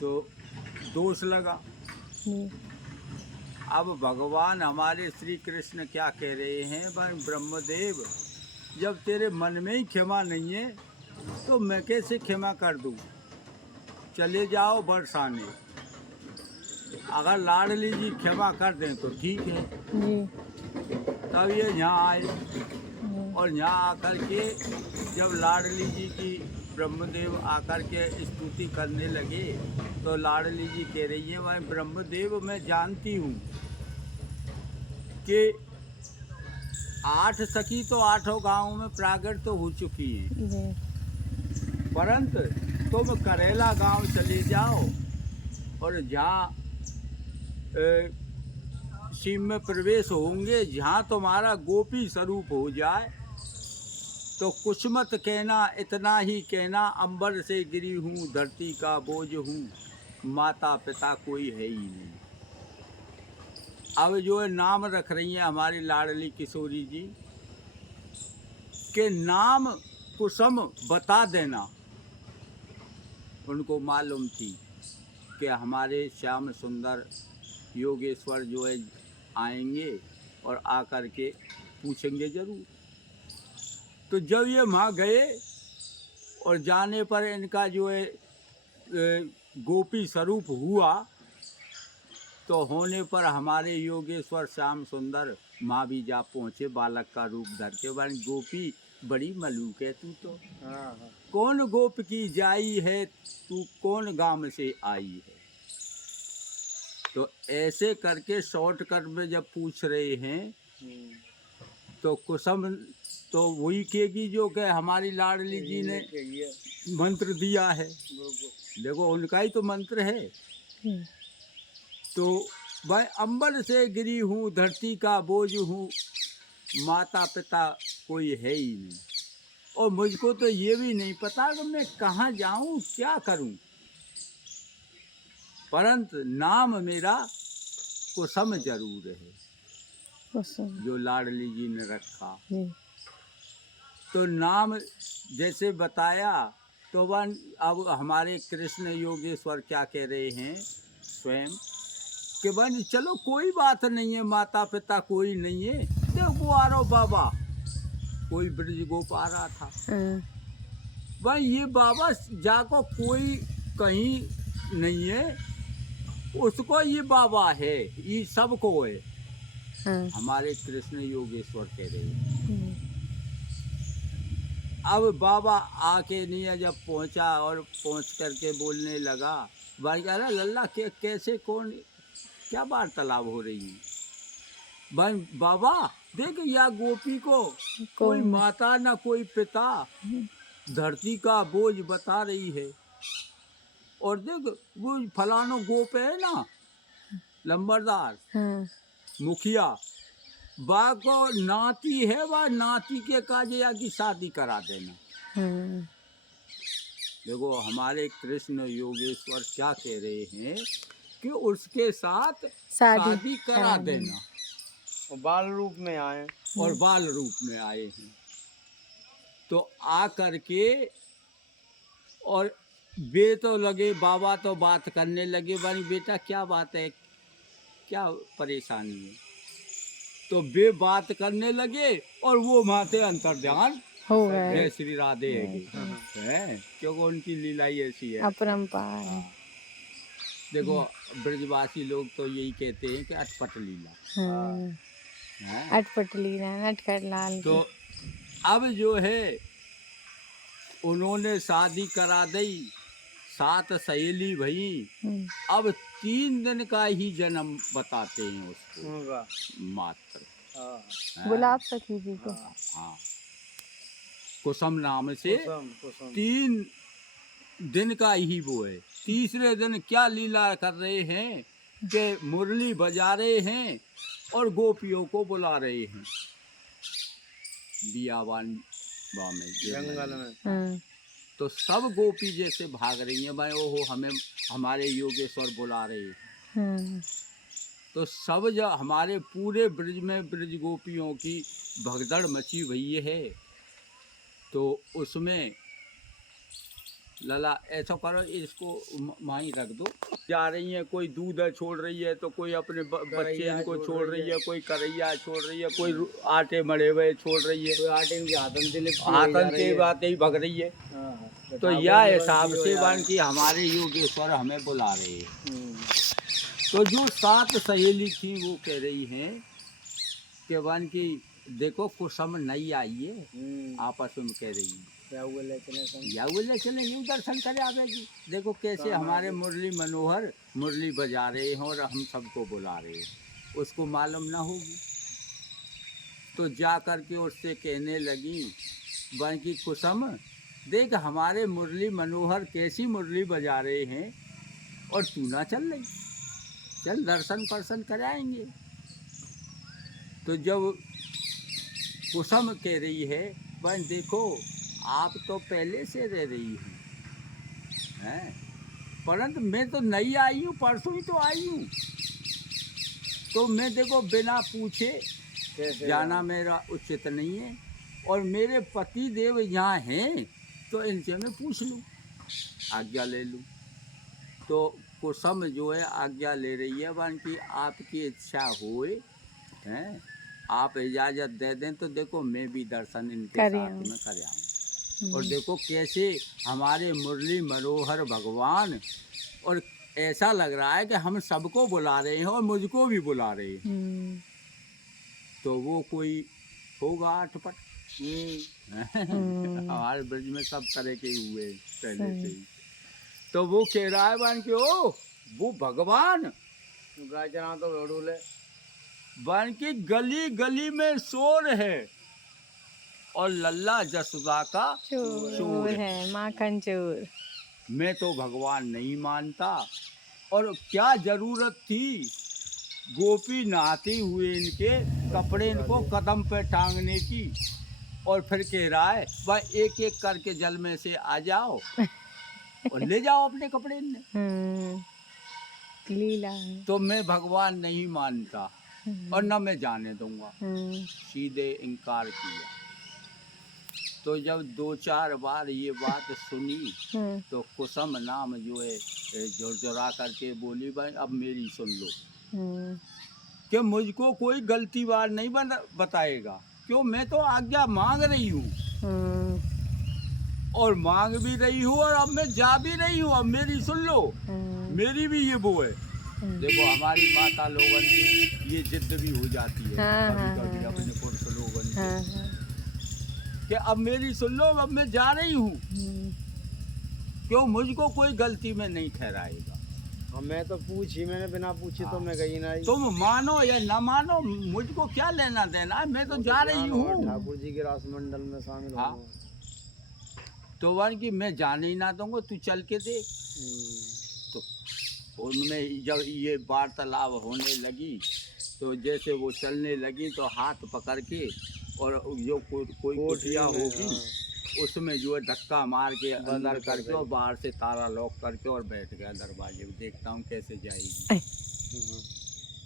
तो दोष लगा। जी। अब भगवान हमारे श्री कृष्ण क्या कह रहे हैं, भाई ब्रह्मदेव, जब तेरे मन में ही क्षमा नहीं है तो मैं कैसे क्षमा कर दूँ। चले जाओ बरसाने, अगर लाडली जी क्षमा कर दें तो ठीक है। जी। तब ये यहाँ आए जी। और यहाँ आकर के जब लाडली जी की ब्रह्मदेव आकर के स्तुति करने लगे तो लाडली जी कह रही है, मैं ब्रह्मदेव मैं जानती हूँ कि 8 सखी तो 8 गांवों में प्रागट तो हो चुकी हैं, जी। परंतु तुम करेला गांव चले जाओ और जहाँ सीम में प्रवेश होंगे, जहाँ तुम्हारा गोपी स्वरूप हो जाए तो कुछ मत कहना, इतना ही कहना, अंबर से गिरी हूँ, धरती का बोझ हूँ, माता पिता कोई है ही नहीं। अब जो है नाम रख रही हैं हमारी लाडली किशोरी जी के नाम कुसुम बता देना। उनको मालूम थी कि हमारे श्याम सुंदर योगेश्वर जो है आएंगे और आकर के पूछेंगे जरूर। तो जब ये वहाँ गए और जाने पर इनका जो है गोपी स्वरूप हुआ, तो होने पर हमारे योगेश्वर श्याम सुंदर माँ भी जा पहुँचे बालक का रूप धर के। बन गोपी बड़ी मलूक है तू तो, कौन गोप की जाई है तू, कौन गांव से आई है। तो ऐसे करके शॉर्टकट में जब पूछ रहे हैं तो कुसुम तो वही कहेगी जो कि हमारी लाडली जी ने मंत्र दिया है। देखो उनका ही तो मंत्र है। तो भाई अंबर से गिरी हूँ, धरती का बोझ हूँ, माता पिता कोई है ही नहीं, और मुझको तो ये भी नहीं पता कि मैं कहाँ जाऊँ क्या करूँ, परंतु नाम मेरा कुसुम जरूर है, जो लाडली जी ने रखा। तो नाम जैसे बताया तो वन अब हमारे कृष्ण योगेश्वर क्या कह रहे हैं स्वयं कि बन चलो कोई बात नहीं है, माता पिता कोई नहीं है, देखो आ रहा बाबा, कोई ब्रज गोप आ रहा था। भाई ये बाबा जाको कोई कहीं नहीं है, उसको ये बाबा है, ये सबको है। हमारे कृष्ण योगेश्वर कह रहे हैं। अब बाबा आके नहीं जब पहुंचा और पहुंच करके बोलने लगा, भाई कह रहा लल्ला के कैसे कौन क्या वार्तालाप हो रही है। भाई बाबा देख या गोपी को कोई माता ना कोई पिता, धरती का बोझ बता रही है, और देख वो फलानो गोप है ना लंबरदार मुखिया, बा को नाती है, वह नाती के काजिया की शादी करा देना। देखो हमारे कृष्ण योगेश्वर क्या कह रहे हैं कि उसके साथ शादी करा देना। और बाल रूप में आए, और बाल रूप में आए हैं। तो आ करके और वे तो लगे, बाबा तो बात करने लगे, भाई बेटा क्या बात है, क्या परेशानी है। तो वे बात करने लगे और वो माते अंतर्ध्यान हो गए, जय श्री राधे है, क्योंकि उनकी लीला ही ऐसी है अपरंपार। देखो ब्रजवासी लोग तो यही कहते हैं कि अटपट लीला, अटपट लीला, नटखट लाल। तो अब जो है उन्होंने शादी करा दी, 7 सहेली भई। अब 3 दिन का ही जन्म बताते हैं उसको मात्र। गुलाब सखी जी को हाँ, कुसुम नाम से 3 दिन का ही वो है। तीसरे दिन क्या लीला कर रहे हैं कि मुरली बजा रहे हैं और गोपियों को बुला रहे हैं बियाबान में जंगल में। तो सब गोपी जैसे भाग रही हैं, भाई ओहो हमें हमारे योगेश्वर बुला रहे हैं। तो सब जब हमारे पूरे ब्रज में ब्रज गोपियों की भगदड़ मची हुई है, तो उसमें लला ऐसा करो, इसको माही रख दो। जा रही है, कोई दूध छोड़ रही है, तो कोई अपने बच्चे इनको छोड़ रही है, कोई करैया छोड़ रही है, कोई आटे मरे हुए छोड़ रही है, कोई आटे के हाथन के बातें ही भग रही है। तो यह हिसाब से बन की हमारे योगेश्वर हमें बुला रहे हैं। तो जो 7 सहेली थी वो कह रही हैं कि बन की देखो कुसुम नहीं आई है, आपस में कह रही है या वो ले चले यूँ दर्शन करे आवेगी। देखो कैसे हमारे मुरली मनोहर मुरली बजा रहे हैं और हम सबको बुला रहे हैं, उसको मालूम ना होगी। तो जा कर के उससे कहने लगी बाकी कुसुम देख हमारे मुरली मनोहर कैसी मुरली बजा रहे हैं और तू ना चल रही, चल दर्शन पर्शन कराएंगे। तो जब कुसुम कह रही है बहन देखो आप तो पहले से रह रही हैं, परंतु मैं तो नई आई हूँ, परसों ही तो आई हूँ। तो मैं देखो बिना पूछे जाना मेरा उचित नहीं है, और मेरे पति देव यहाँ हैं तो इनसे मैं पूछ लूँ, आज्ञा ले लूँ। तो कुसुम जो है आज्ञा ले रही है बहन की आपकी इच्छा होए हैं, आप इजाज़त दे दें तो देखो मैं भी दर्शन इनके साथ में कर आऊँ। और देखो कैसे हमारे मुरली मनोहर भगवान, और ऐसा लग रहा है कि हम सबको बुला रहे हैं और मुझको भी बुला रहे हैं। तो वो कोई होगा अटपट। हमारे ब्रज में सब तरह के हुए पहले से ही। तो वो कह रहा है बन के ओ वो भगवान गाय चरा तो ढूले बन की गली गली में शोर है और लल्ला जसोदा का चोर है, माखन चोर। मैं तो भगवान नहीं मानता, और क्या जरूरत थी गोपी नहाते हुए इनके कपड़े इनको कदम पे टांगने की। और फिर कह रहा है भाई एक एक करके जल में से आ जाओ और ले जाओ अपने कपड़े इनने। लीला। तो मैं भगवान नहीं मानता और न मैं जाने दूंगा, सीधे इनकार किया। तो जब 2-4 बार ये बात सुनी तो कुसुम नाम जो है झुरझुरा करके बोली भाई अब मेरी सुन लो कि मुझको कोई गलती बार नहीं बताएगा, क्यों मैं तो आज्ञा मांग रही हूँ और मांग भी रही हूँ और अब मैं जा भी रही हूँ, अब मेरी सुन लो। मेरी भी ये वो है, देखो हमारी माता लोगन की ये जिद भी हो जाती है कभी कभी अपने पुरुष लोगन की कि अब मेरी सुन लो, अब मैं जा रही हूँ, क्यों मुझको कोई गलती में नहीं ठहराएगा। मैं तो पूछी, मैंने बिना पूछे तो मैं गई नहीं। तुम मानो या न मानो मुझको क्या लेना देना है, मैं तो जा रही हूँ ठाकुर जी के रासमंडल में शामिल हाँ। तो वन की मैं जाने ही ना दूंगा, तू चल के देख। तो उनमें जब ये वार्तालाप होने लगी तो जैसे वो चलने लगी तो हाथ पकड़ के और जो कोई कुटिया होगी उसमें जो है धक्का मार के अंदर करके और बाहर से ताला लॉक करके और बैठ गया दरवाजे में, देखता हूँ कैसे जाएगी।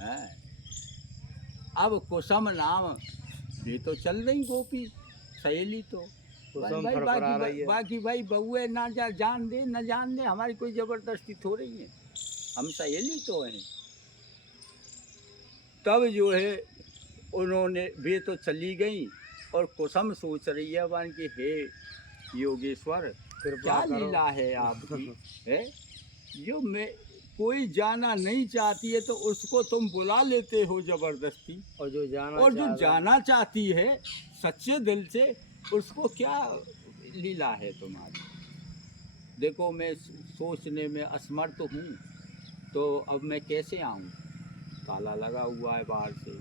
है अब कुसुम नाम ये तो चल रही गोपी सहेली, तो भाई बाकी भाई बहुए ना जान दे न जान दे, हमारी कोई जबरदस्ती थो रही है, हम सहेली तो हैं। तब जो है उन्होंने वे तो चली गई और कुसुम सोच रही है वन की हे योगेश्वर क्या लीला है आपकी है, जो मैं कोई जाना नहीं चाहती है तो उसको तुम बुला लेते हो जबरदस्ती, और जो जाना चाहती है सच्चे दिल से उसको क्या लीला है तुम्हारी। देखो मैं सोचने में असमर्थ हूँ, तो अब मैं कैसे आऊँ, ताला लगा हुआ है बाहर से।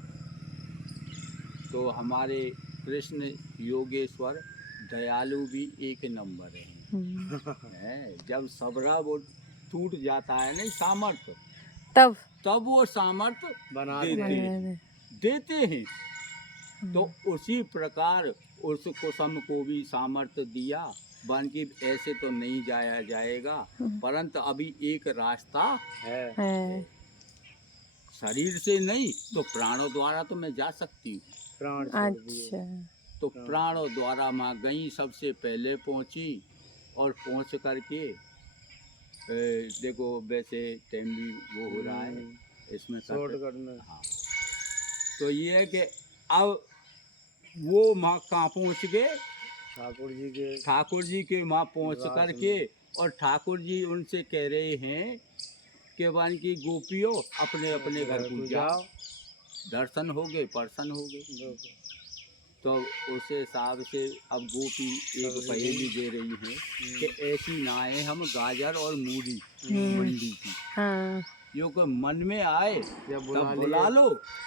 तो हमारे कृष्ण योगेश्वर दयालु भी एक नंबर है। जब सबरा वो टूट जाता है नहीं सामर्थ्य, तब वो सामर्थ्य देते हैं। तो उसी प्रकार उस कुसुम को भी सामर्थ्य दिया बन की ऐसे तो नहीं जाया जाएगा, परंतु अभी एक रास्ता है। शरीर से नहीं तो प्राणों द्वारा तो मैं जा सकती हूँ। अच्छा। तो प्राणों द्वारा माँ गई, सबसे पहले पहुँची और पहुंच करके देखो वैसे टाइम भी वो हो रहा है इसमें शॉर्टकट में। हाँ, तो ये है कि अब वो माँ कहाँ पहुँच गए, ठाकुर जी के वहाँ पहुँच रात करके, और ठाकुर जी उनसे कह रहे हैं कि वन की गोपियों अपने अपने घर को जाओ, दर्शन हो गए, प्रसन्न हो गए। तो उस हिसाब से अब गोपी एक पहेली दे रही है कि ऐसी नाएं हम गाजर और मूली मंडी की, हाँ, जो को मन में आए तब बुला लो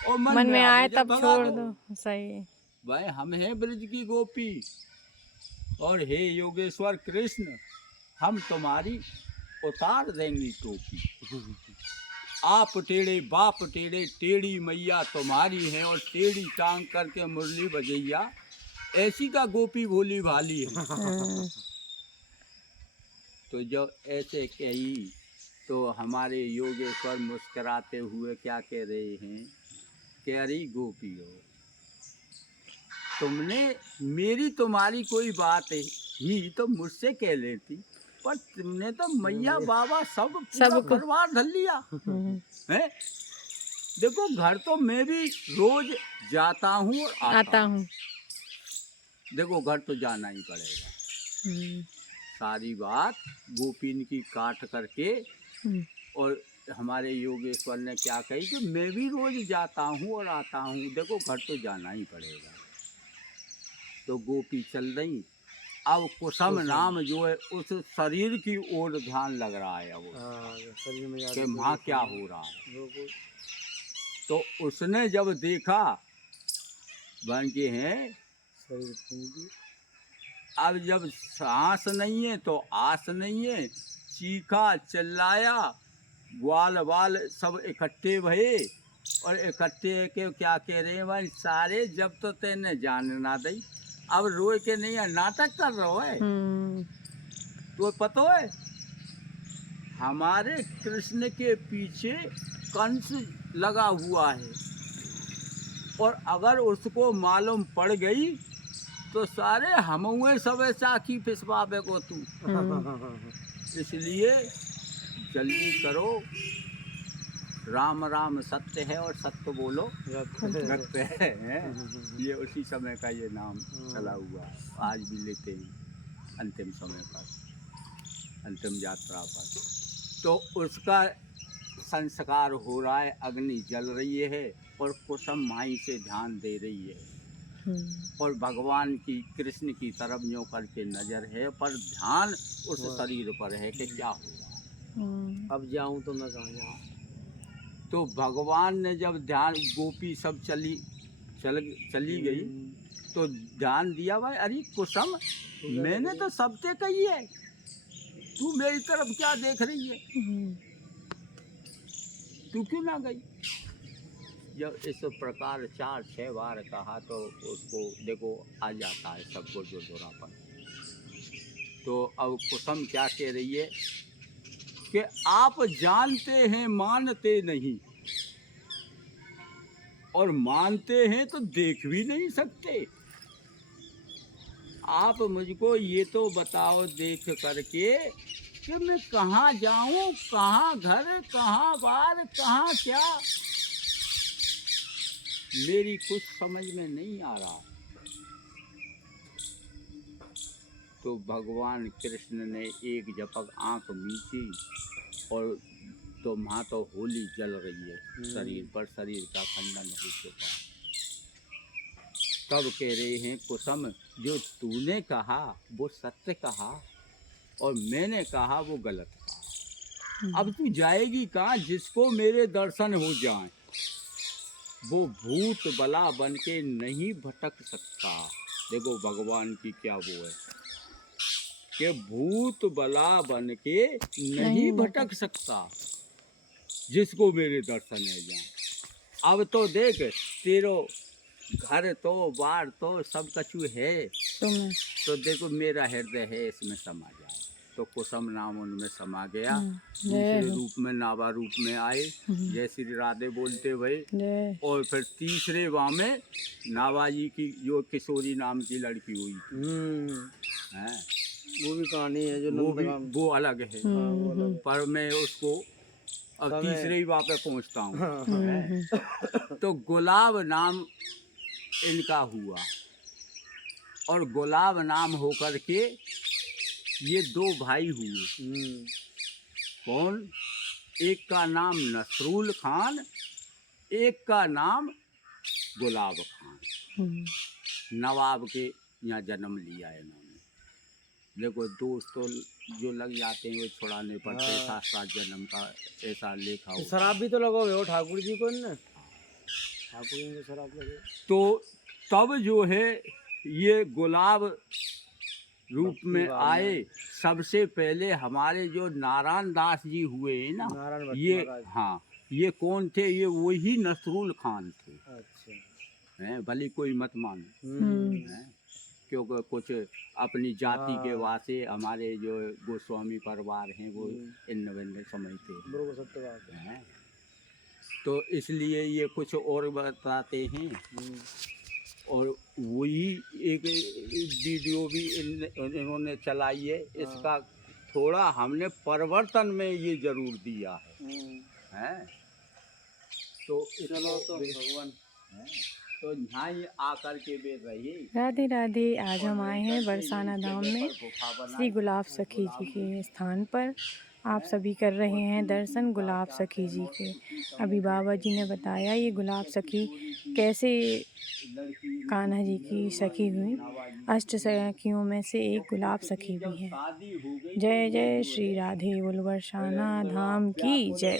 और मन में आए जब तब भगा छोड़ दो। दो। सही है। भाई हम हैं ब्रज की गोपी, और हे योगेश्वर कृष्ण, हम तुम्हारी उतार देंगी टोपी। आप टेढ़े बाप टेढ़े, टेढ़ी मैया तुम्हारी है, और टेढ़ी टांग करके मुरली बजैया, ऐसी का गोपी भोली भाली है। हाँ, तो जब ऐसे कही तो हमारे योगेश्वर मुस्कुराते हुए क्या कह रहे हैं कि अरे गोपी हो, तुमने मेरी तुम्हारी कोई बात ही तो मुझसे कह लेती, पर तुमने तो मैया बाबा सब पूरा कुछ। परिवार धर लिया है। देखो घर तो मैं भी रोज जाता हूँ और आता हूँ। हूँ। देखो घर तो जाना ही पड़ेगा। सारी बात गोपीन की काट करके, और हमारे योगेश्वर ने क्या कही कि मैं भी रोज जाता हूँ और आता हूँ, देखो घर तो जाना ही पड़ेगा। तो गोपी चल रही। अब कुसुम नाम जो है उस शरीर की ओर ध्यान लग रहा है अब कि वहाँ क्या हो रहा है। तो उसने जब देखा बन के हैं, अब जब सांस नहीं है तो आस नहीं है, चीखा चिल्लाया, ग्वाल वाल सब इकट्ठे भये, और इकट्ठे के क्या कह रहे हैं भाई सारे, जब तो तेने जान ना दई, अब रोए के नहीं है, नाटक कर रहा है। तो पता है हमारे कृष्ण के पीछे कंस लगा हुआ है, और अगर उसको मालूम पड़ गई तो सारे हम हुए सब साखी पिसवावे को तू। इसलिए जल्दी करो, राम राम सत्य है और सत्य बोलो रखते हैं। ये उसी समय का ये नाम चला हुआ है, आज भी लेते हैं अंतिम समय पर, अंतिम यात्रा पर। तो उसका संस्कार हो रहा है, अग्नि जल रही है, और कुसुम माई से ध्यान दे रही है, और भगवान की कृष्ण की तरफ न्यों करके नजर है, पर ध्यान उस शरीर पर है कि क्या हो रहा है। अब जाऊं तो मैं कहाँ जाऊं। तो भगवान ने जब ध्यान, गोपी सब चली गई, तो ध्यान दिया भाई अरे कुसुम, मैंने तो सबसे कही है, तू मेरी तरफ क्या देख रही है, तू क्यों ना गई। जब इस प्रकार 4-6 बार कहा तो उसको देखो आ जाता है सबको जो दोहरापन। तो अब कुसुम क्या कह रही है कि आप जानते हैं मानते नहीं, और मानते हैं तो देख भी नहीं सकते। आप मुझको ये तो बताओ देख करके कि मैं कहाँ जाऊं, कहाँ घर, कहाँ बार, कहाँ क्या, मेरी कुछ समझ में नहीं आ रहा। तो भगवान कृष्ण ने एक झपक आंख मीची, और तो वहाँ तो होली जल रही है शरीर पर, शरीर का खंडन हो चुका। तब कह रहे हैं कुसुम, जो तूने कहा वो सत्य कहा, और मैंने कहा वो गलत कहा। अब तू जाएगी कहाँ, जिसको मेरे दर्शन हो जाएं, वो भूत बला बन के नहीं भटक सकता। देखो भगवान की क्या वो है कि भूत बला बन के नहीं भटक सकता, जिसको मेरे दर्शन है जाए। अब तो देख तेरो घर तो बार तो सब कछु है, तो देखो मेरा हृदय है इसमें समा जाए। तो कुसुम नाम उनमें समा गया। दूसरे रूप में नावा रूप में आए, जय श्री राधे बोलते भाई। और फिर तीसरे वाह में नावा जी की जो किशोरी नाम की लड़की हुई थी, वो भी कहानी है जो वो भी नंदगांव। वो अलग है। हाँ, वो अलग है। पर मैं उसको अब समय- तीसरे ही पे पहुंचता हूँ। हाँ, तो गुलाब नाम इनका हुआ, और गुलाब नाम होकर के ये दो भाई हुए। कौन? एक का नाम नसरुल खान, एक का नाम गुलाब खान। नवाब के यहाँ जन्म लिया है इन्होंने। देखो दोस्त तो जो लग जाते हैं वो छुड़ाने पड़ते हैं, हाँ। साथ साथ जन्म का ऐसा लेखा तो हो। शराब भी तो लगाओ हो ठाकुर जी को इनने, ठाकुर जी को शराब लगे। तो तब जो है ये गुलाब रूप भक्ति में भाव में। आए। सबसे पहले हमारे जो नारायण दास जी हुए हैं ना, नारायण भट्ट ये महाराज। हाँ, ये कौन थे? ये वही नसरुल खान थे। अच्छा। हैं, भले कोई मत मानो, हैं, क्योंकि कुछ अपनी जाति के हाँ। वास्ते हमारे जो गोस्वामी परिवार हैं वो इन भिन्न समझते हैं। बिल्कुल सत्य बात है। हैं। तो इसलिए ये कुछ और बताते हैं। और वही एक वीडियो भी इन्होंने चलाई है। इसका थोड़ा हमने परिवर्तन में ये जरूर दिया है। तो चलो तो भगवान हैं, तो यहाँ ही आकर के वे रहे। राधे राधे। आज हम आए हैं बरसाना धाम में श्री गुलाब सखी जी के स्थान पर। आप सभी कर रहे हैं दर्शन गुलाब सखी जी के। अभी बाबा जी ने बताया ये गुलाब सखी कैसे कान्हा जी की सखी हुई। अष्ट सखियों में से एक गुलाब सखी भी है। जय जय श्री राधे बोल बरसाना धाम की जय।